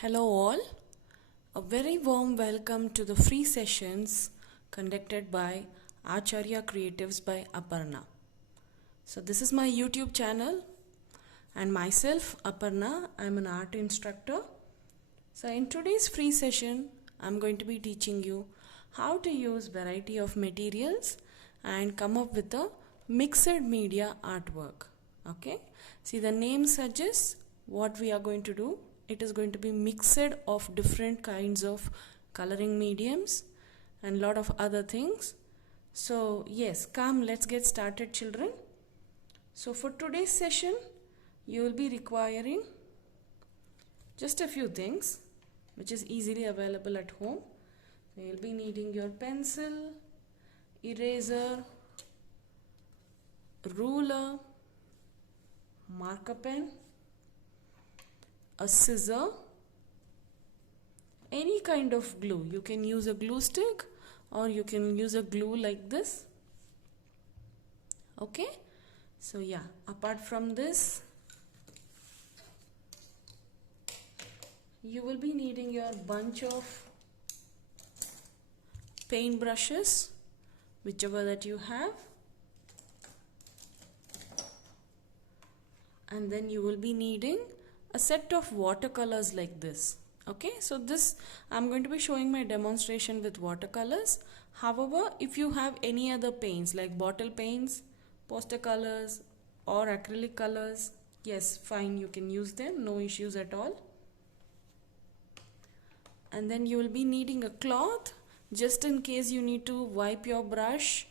Hello all, a very warm welcome to the free sessions conducted by Acharya Creatives by Aparna. So this is my YouTube channel and myself Aparna, I'm an art instructor. So in today's free session, I'm going to be teaching you how to use variety of materials and come up with a mixed media artwork. Okay, see the name suggests what we are going to do. It is going to be mixed of different kinds of coloring mediums and lot of other things. So yes, come, let's get started, children. So for today's session, you will be requiring just a few things which is easily available at home. So you'll be needing your pencil, eraser, ruler, marker pen, a scissor, any kind of glue. You can use a glue stick or you can use a glue like this. Okay, so yeah, apart from this, you will be needing your bunch of paint brushes, whichever that you have, and then you will be needing a set of watercolors like this. Okay, so this I'm going to be showing my demonstration with watercolors. However, if you have any other paints like bottle paints, poster colors or acrylic colors, yes, fine, you can use them, no issues at all. And then you will be needing a cloth just in case you need to wipe your brush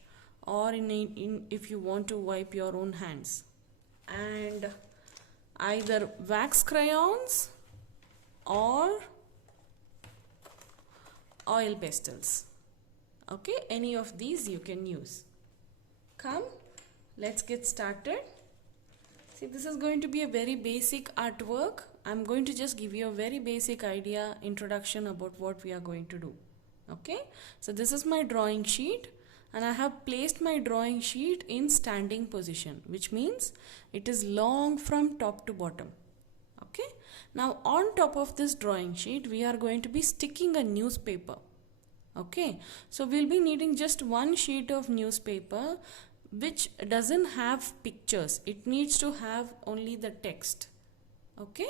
or if you want to wipe your own hands, and either wax crayons or oil pastels. Okay, any of these you can use. Come, let's get started. See, this is going to be a very basic artwork. I'm going to just give you a very basic idea, introduction about what we are going to do. Okay, so this is my drawing sheet and I have placed my drawing sheet in standing position, which means it is long from top to bottom. Okay, now on top of this drawing sheet we are going to be sticking a newspaper. Okay, so we'll be needing just one sheet of newspaper which doesn't have pictures. It needs to have only the text. Okay,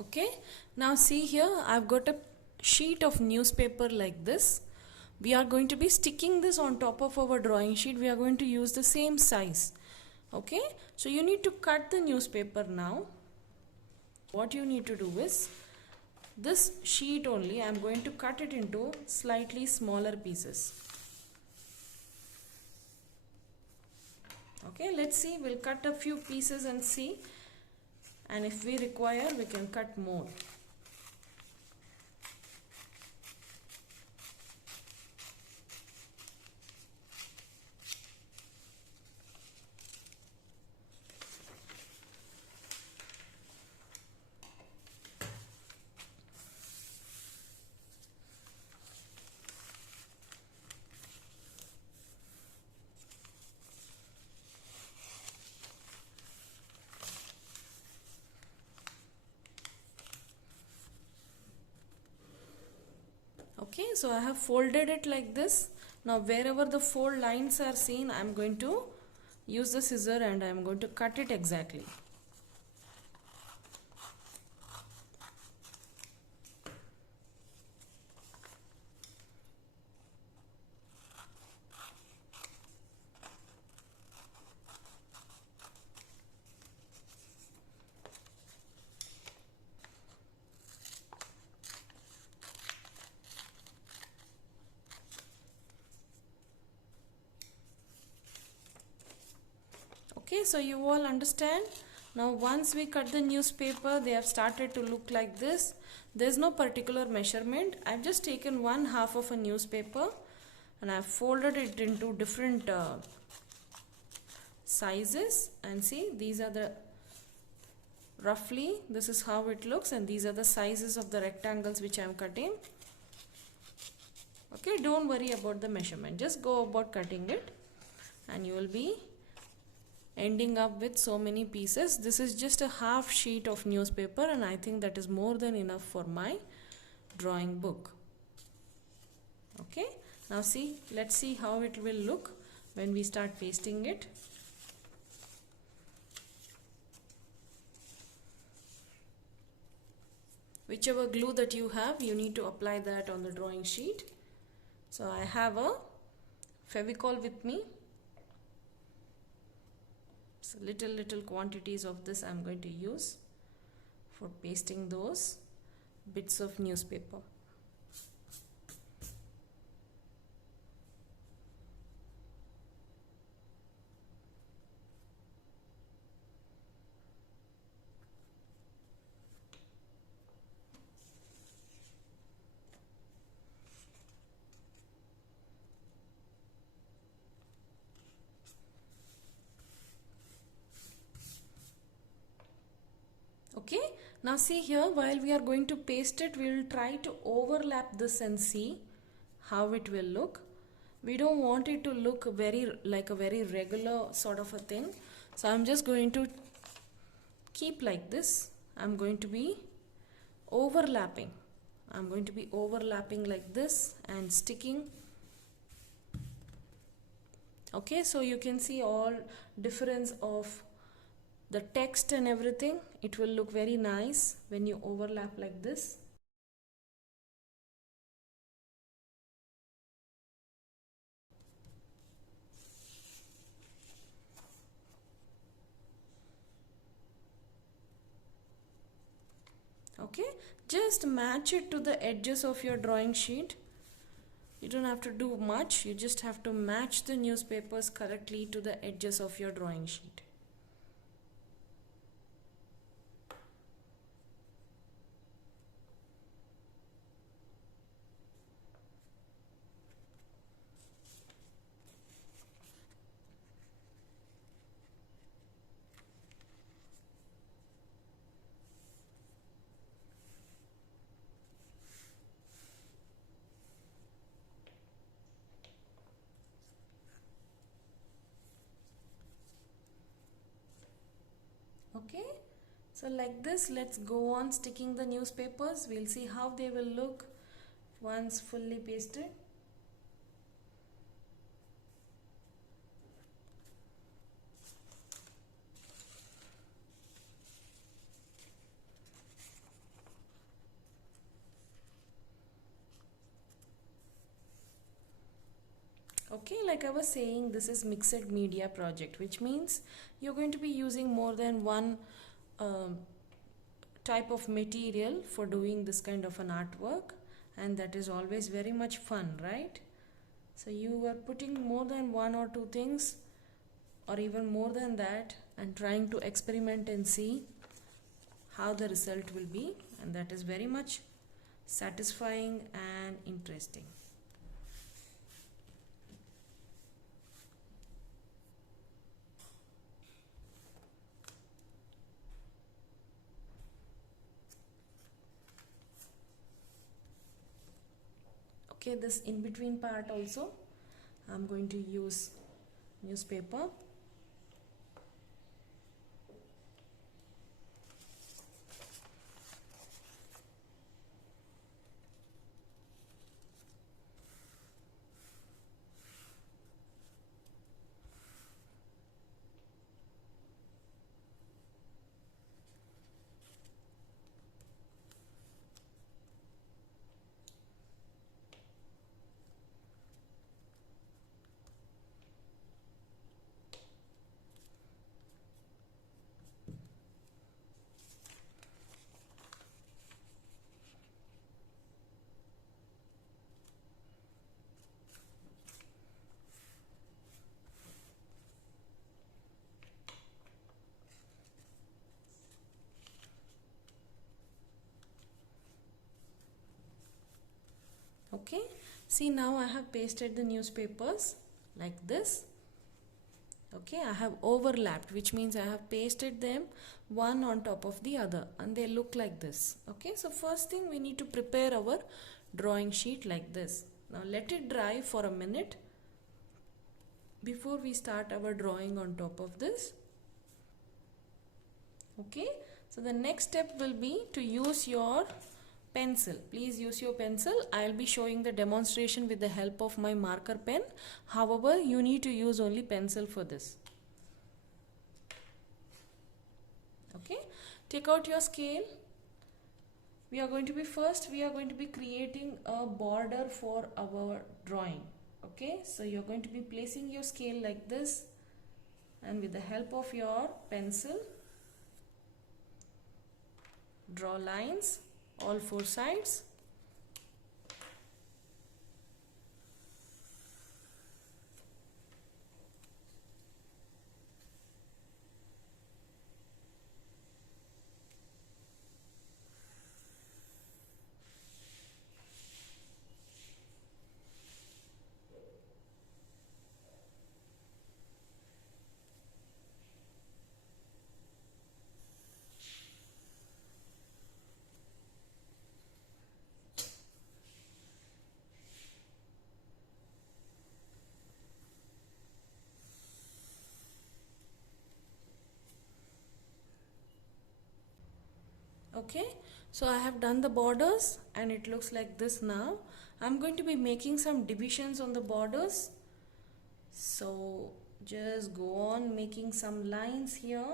okay, now see here, I've got a sheet of newspaper like this. We are going to be sticking this on top of our drawing sheet. We are going to use the same size. Okay, so you need to cut the newspaper now. What you need to do is, this sheet only, I am going to cut it into slightly smaller pieces. Okay, let's see, we'll cut a few pieces and see, and if we require we can cut more. Okay, so I have folded it like this. Now wherever the fold lines are seen, I am going to use the scissor and I am going to cut it exactly. Okay, so you all understand. Now once we cut the newspaper, they have started to look like this. There's no particular measurement. I've just taken 1/2 of a newspaper and I've folded it into different sizes, and see, these are the roughly, this is how it looks, and these are the sizes of the rectangles which I'm cutting. Okay, don't worry about the measurement, just go about cutting it and you will be ending up with so many pieces. This is just a half sheet of newspaper, and I think that is more than enough for my drawing book. Okay, now see, let's see how it will look when we start pasting it. Whichever glue that you have, you need to apply that on the drawing sheet. So I have a Fevicol with me. So little quantities of this I'm going to use for pasting those bits of newspaper. Okay, now see here, while we are going to paste it, we will try to overlap this and see how it will look. We don't want it to look like a very regular sort of a thing. So I'm just going to keep like this. I'm going to be overlapping. I'm going to be overlapping like this and sticking. Okay, so you can see all difference of the text and everything. It will look very nice when you overlap like this. Okay, just match it to the edges of your drawing sheet. You don't have to do much, you just have to match the newspapers correctly to the edges of your drawing sheet. Okay, so like this, let's go on sticking the newspapers. We'll see how they will look once fully pasted. Okay, like I was saying, this is mixed media project, which means you're going to be using more than one type of material for doing this kind of an artwork, and that is always very much fun, right? So you are putting more than one or two things or even more than that and trying to experiment and see how the result will be, and that is very much satisfying and interesting. Okay, this in between part also I'm going to use newspaper. Okay, see, now I have pasted the newspapers like this. Okay, I have overlapped, which means I have pasted them one on top of the other, and they look like this. Okay, so first thing, we need to prepare our drawing sheet like this. Now let it dry for a minute before we start our drawing on top of this. Okay, so the next step will be to use your pencil. Please use your pencil. I'll be showing the demonstration with the help of my marker pen. However, you need to use only pencil for this. Okay, take out your scale. We are going to be creating a border for our drawing. Okay, so you're going to be placing your scale like this, and with the help of your pencil, draw lines all four sides. Okay, so I have done the borders and it looks like this now. I'm going to be making some divisions on the borders. So just go on making some lines here.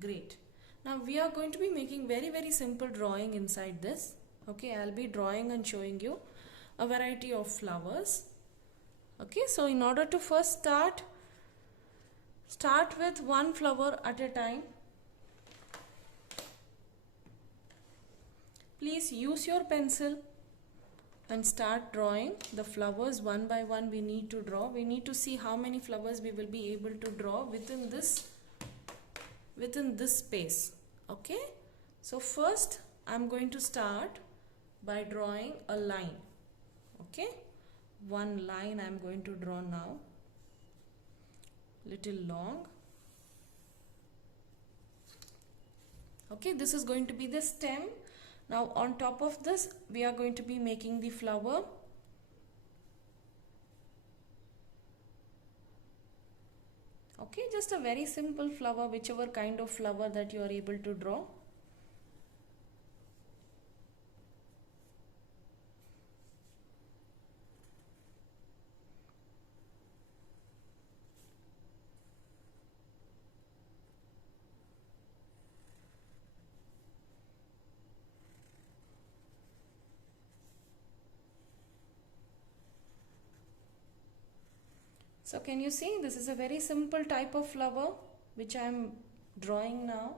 Great. Now we are going to be making very simple drawing inside this. Okay, I'll be drawing and showing you a variety of flowers. Okay, so in order to first start with one flower at a time. Please use your pencil and start drawing the flowers one by one. We need to draw. We need to see how many flowers we will be able to draw within this space. Okay, so first I'm going to start by drawing a line. Okay, one line I'm going to draw now, little long. Okay, this is going to be the stem. Now on top of this we are going to be making the flower. Okay, just a very simple flower, whichever kind of flower that you are able to draw. So can you see, this is a very simple type of flower which I am drawing now.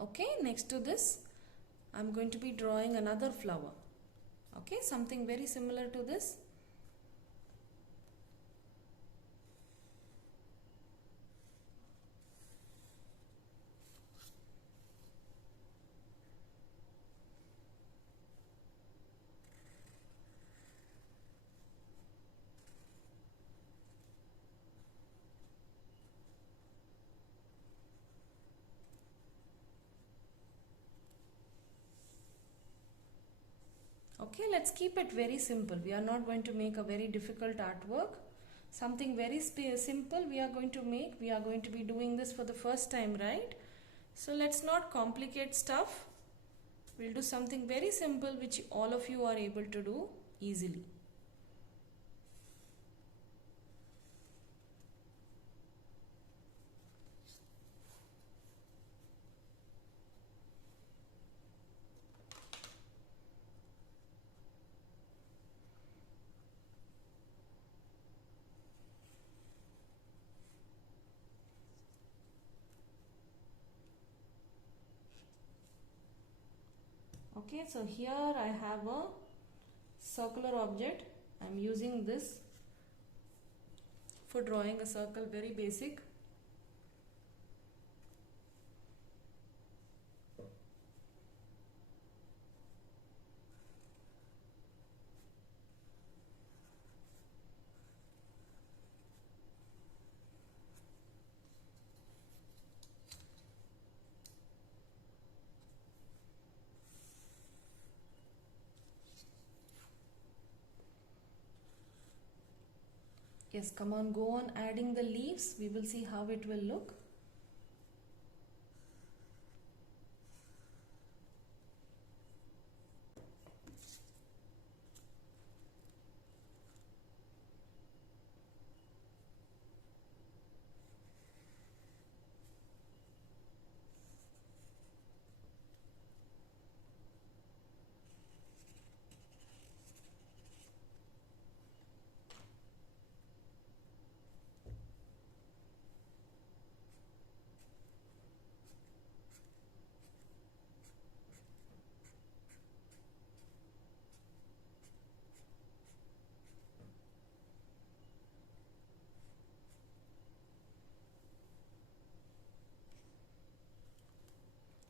Okay, next to this I'm going to be drawing another flower. Okay, something very similar to this. Okay, let's keep it very simple. We are not going to make a very difficult artwork. Something very simple we are going to make. We are going to be doing this for the first time, right? So let's not complicate stuff. We'll do something very simple which all of you are able to do easily. Okay, so here I have a circular object. I'm using this for drawing a circle, very basic. Yes, come on, go on adding the leaves. We will see how it will look.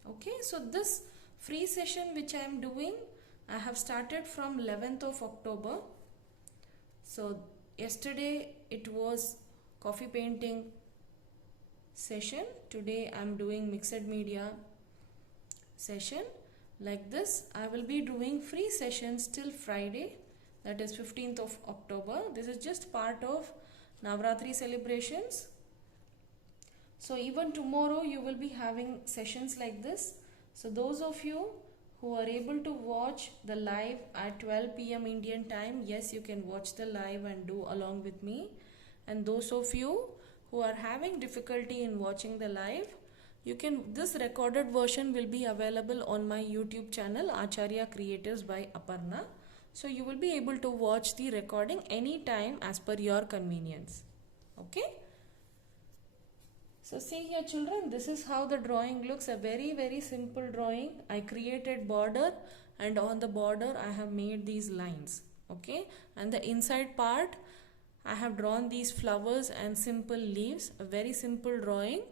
Okay, so this free session which I am doing, I have started from 11th of October. So yesterday it was coffee painting session. Today I am doing mixed media session. Like this, I will be doing free sessions till Friday, that is 15th of October. This is just part of Navratri celebrations. So even tomorrow you will be having sessions like this. So those of you who are able to watch the live at 12 p.m. Indian time, yes, you can watch the live and do along with me. And those of you who are having difficulty in watching the live, this recorded version will be available on my YouTube channel, Acharya Creatives by Aparna. So you will be able to watch the recording anytime as per your convenience. Okay? So see here children, this is how the drawing looks, a very simple drawing. I created border and on the border I have made these lines. Okay, and the inside part I have drawn these flowers and simple leaves, a very simple drawing.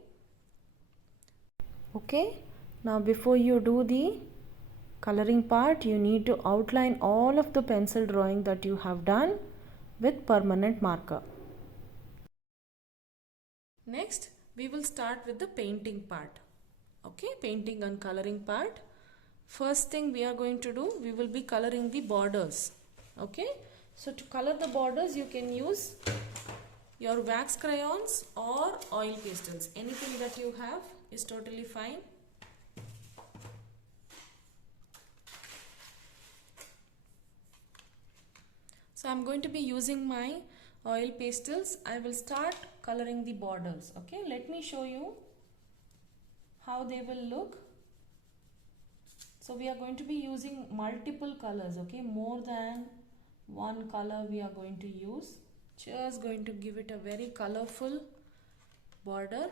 Okay, now before you do the coloring part, you need to outline all of the pencil drawing that you have done with permanent marker. Next, we will start with the painting part. Okay, painting and coloring part. First thing we are going to do, we will be coloring the borders. Okay, so to color the borders, you can use your wax crayons or oil pastels. Anything that you have is totally fine. So I'm going to be using my oil pastels. I will start coloring the borders. Okay, let me show you how they will look. So we are going to be using multiple colors. Okay, more than one color we are going to use. Just going to give it a very colorful border.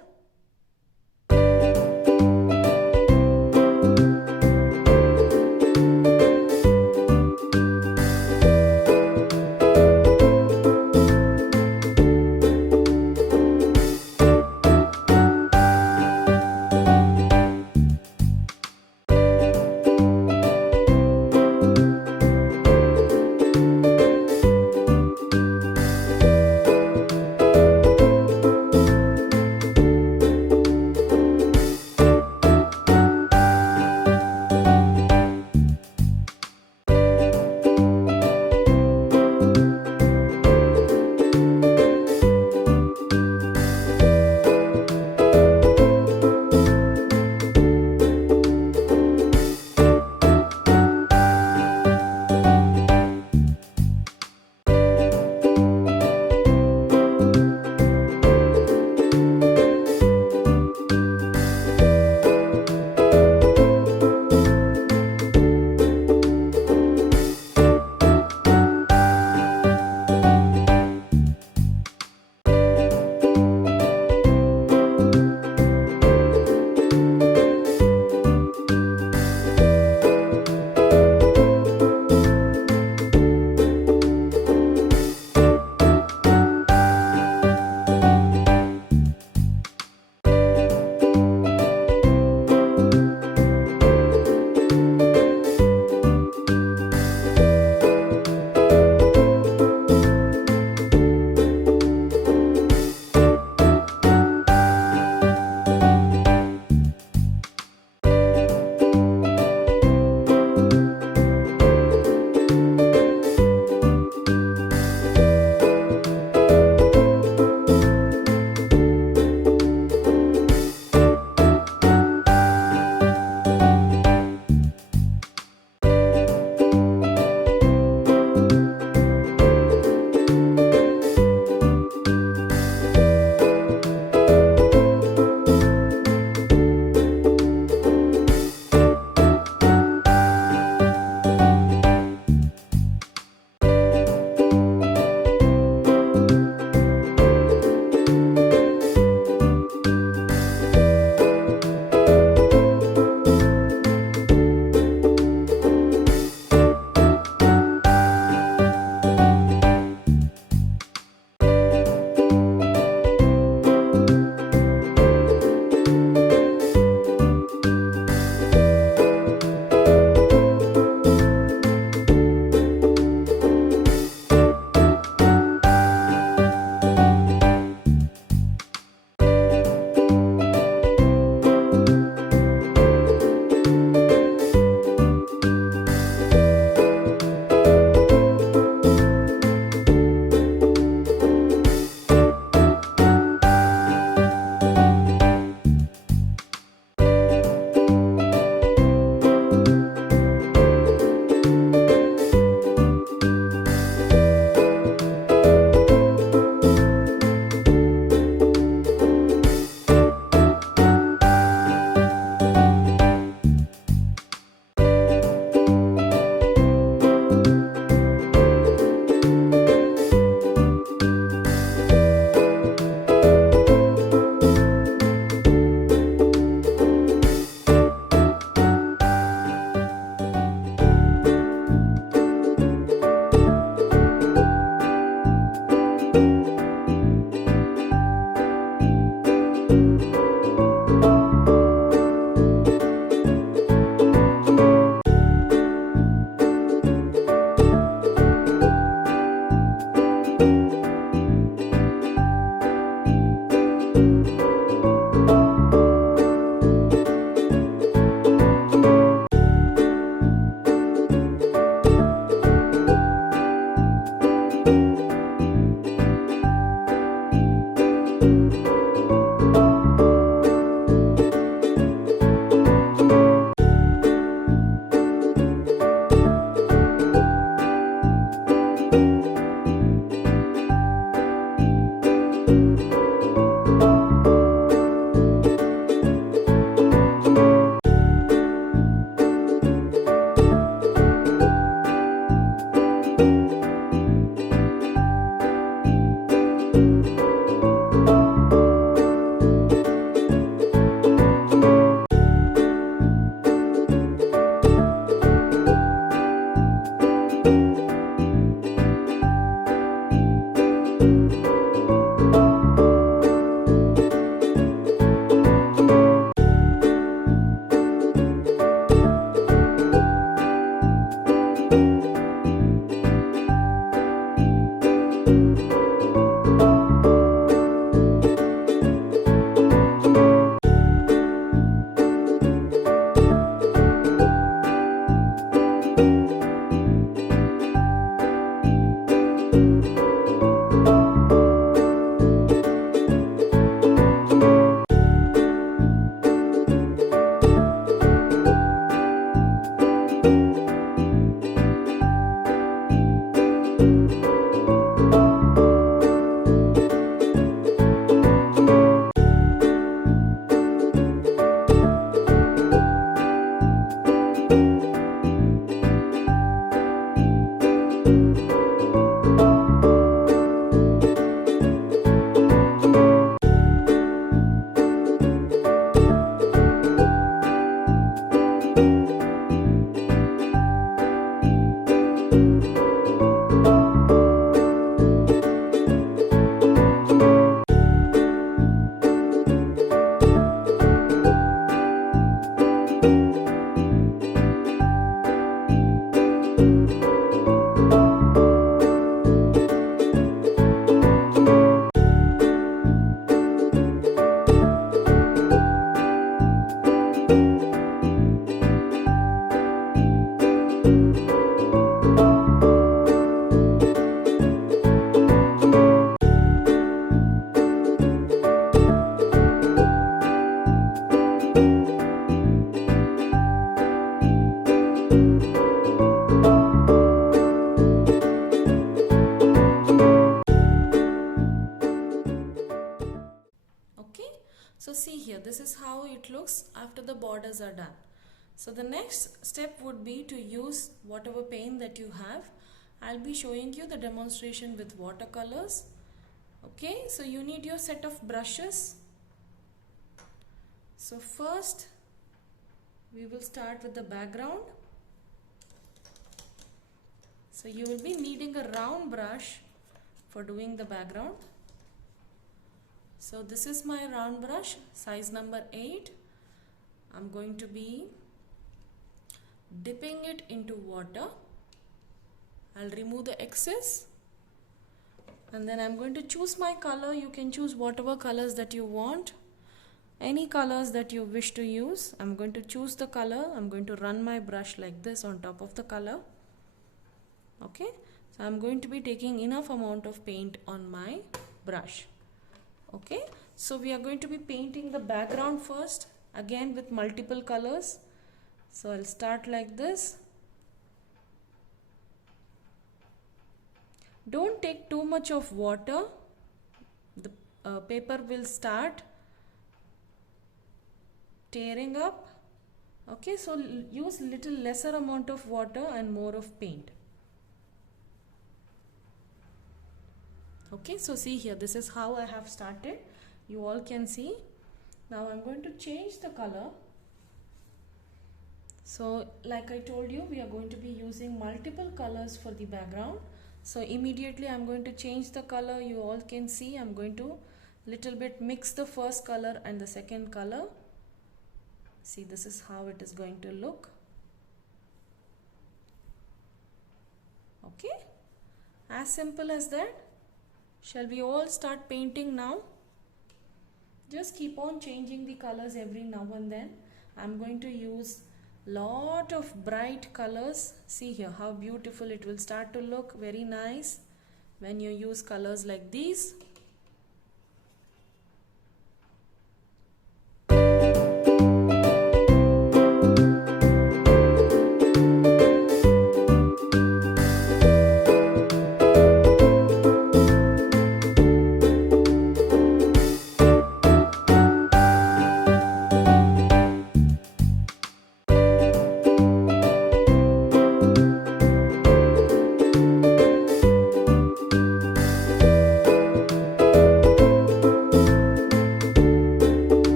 after the borders are done. So the next step would be to use whatever paint that you have. I'll be showing you the demonstration with watercolors. Okay, so you need your set of brushes. So first we will start with the background. So you will be needing a round brush for doing the background. So this is my round brush, size number 8. I'm going to be dipping it into water. I'll remove the excess and then I'm going to choose my color. You can choose whatever colors that you want, any colors that you wish to use. I'm going to choose the color. I'm going to run my brush like this on top of the color. Okay, so I'm going to be taking enough amount of paint on my brush. Okay, so we are going to be painting the background first, again with multiple colors. So I'll start like this. Don't take too much of water. The paper will start tearing up. Okay, so use little lesser amount of water and more of paint. Okay, so see here, this is how I have started. You all can see. Now I'm going to change the color. So like I told you, we are going to be using multiple colors for the background. So immediately I'm going to change the color. You all can see I'm going to little bit mix the first color and the second color. See, this is how it is going to look. Okay, as simple as that. Shall we all start painting now? Just keep on changing the colors every now and then. I'm going to use lot of bright colors. See here how beautiful it will start to look. Very nice when you use colors like these.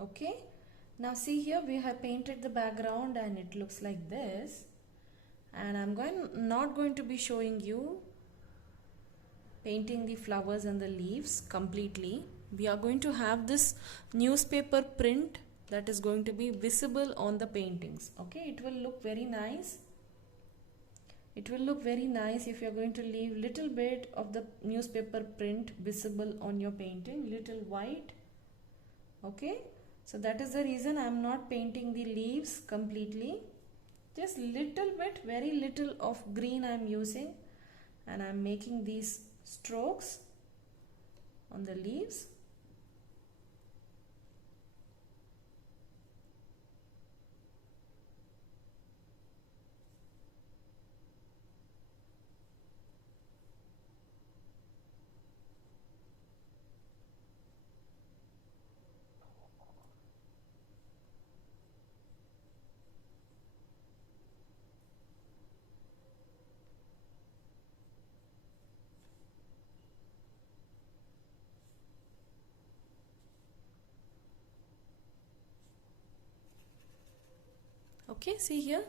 Okay, now see here we have painted the background and it looks like this, and I'm not going to be showing you painting the flowers and the leaves completely. We are going to have this newspaper print that is going to be visible on the paintings. Okay, it will look very nice. It will look very nice if you're going to leave little bit of the newspaper print visible on your painting, little white. Okay, so that is the reason I'm not painting the leaves completely. Just little bit, very little of green I'm using, and I'm making these strokes on the leaves. Okay, see here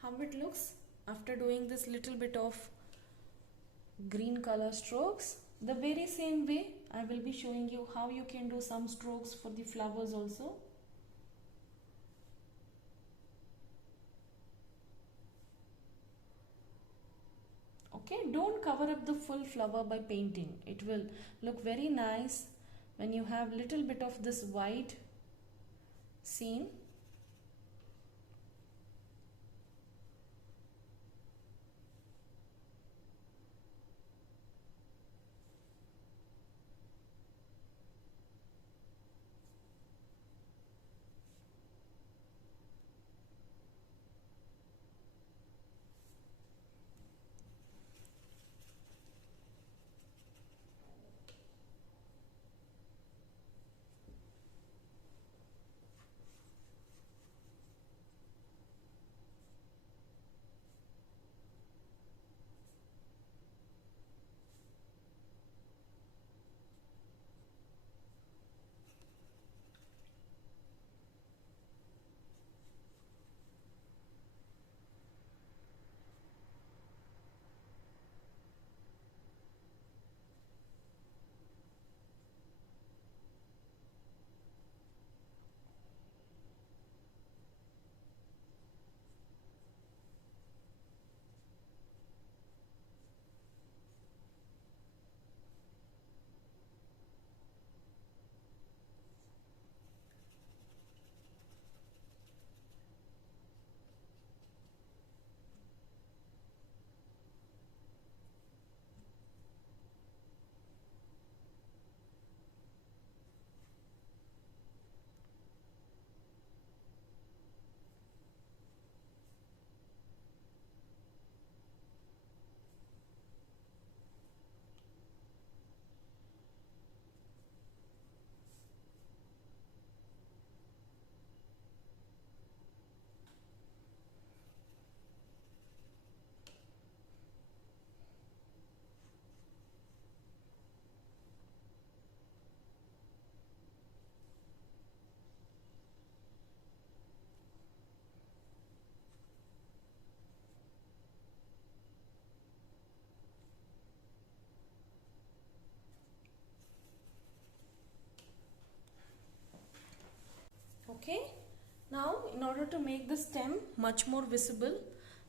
how it looks after doing this little bit of green color strokes. The very same way I will be showing you how you can do some strokes for the flowers also. Okay, don't cover up the full flower by painting. It will look very nice when you have little bit of this white scene. Okay, now in order to make the stem much more visible,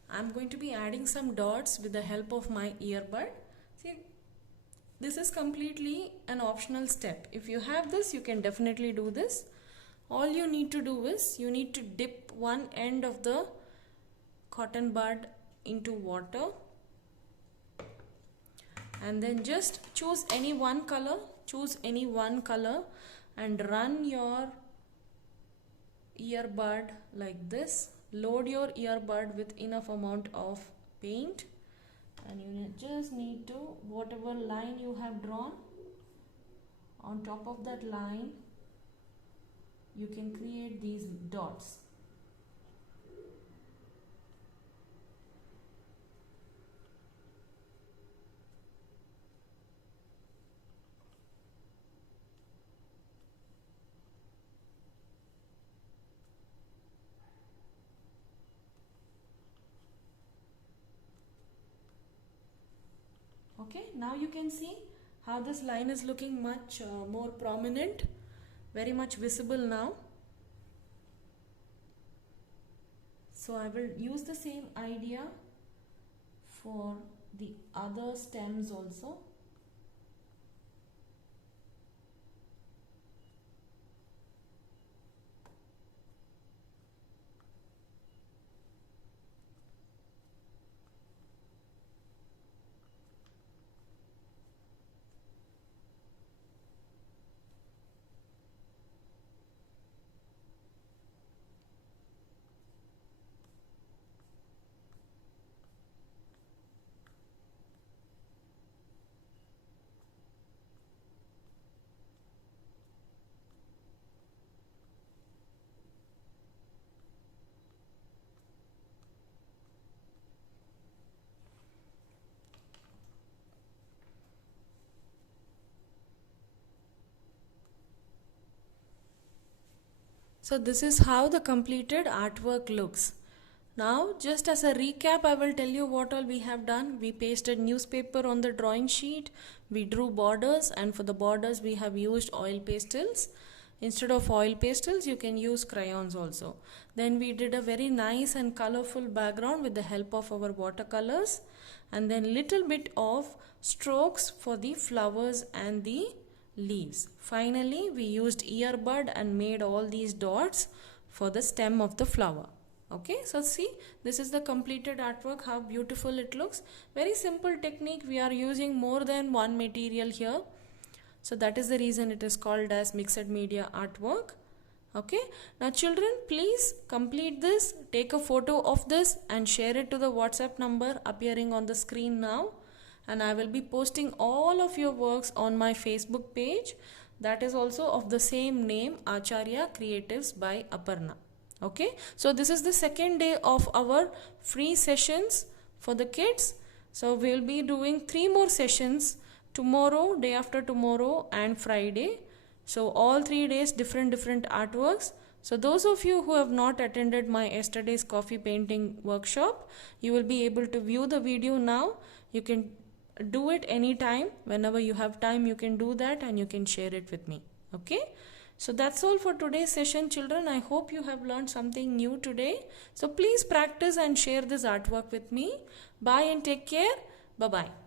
I'm going to be adding some dots with the help of my earbud. See, this is completely an optional step. If you have this, you can definitely do this. All you need to do is you need to dip one end of the cotton bud into water, and then just choose any one color, and run your earbud like this. Load your earbud with enough amount of paint, and you just need to, whatever line you have drawn, on top of that line you can create these dots. Okay, now you can see how this line is looking much more prominent, very much visible now. So I will use the same idea for the other stems also. So this is how the completed artwork looks. Now, just as a recap, I will tell you what all we have done. We pasted newspaper on the drawing sheet, we drew borders, and for the borders we have used oil pastels. Instead of oil pastels, you can use crayons also. Then we did a very nice and colorful background with the help of our watercolors, and then little bit of strokes for the flowers and the leaves. Finally, we used earbud and made all these dots for the stem of the flower. Okay, so see, this is the completed artwork, how beautiful it looks. Very simple technique. We are using more than one material here, so that is the reason it is called as mixed media artwork. Okay, now children, please complete this, take a photo of this and share it to the WhatsApp number appearing on the screen now, and I will be posting all of your works on my Facebook page, that is also of the same name, Acharya Creatives by Aparna. Okay, so this is the second day of our free sessions for the kids. So we will be doing 3 more sessions tomorrow, day after tomorrow, and Friday. So all 3 days different artworks. So those of you who have not attended my yesterday's coffee painting workshop, you will be able to view the video now. You can do it anytime. Whenever you have time, you can do that and you can share it with me. Okay, so that's all for today's session, children. I hope you have learned something new today. So please practice and share this artwork with me. Bye and take care. Bye bye.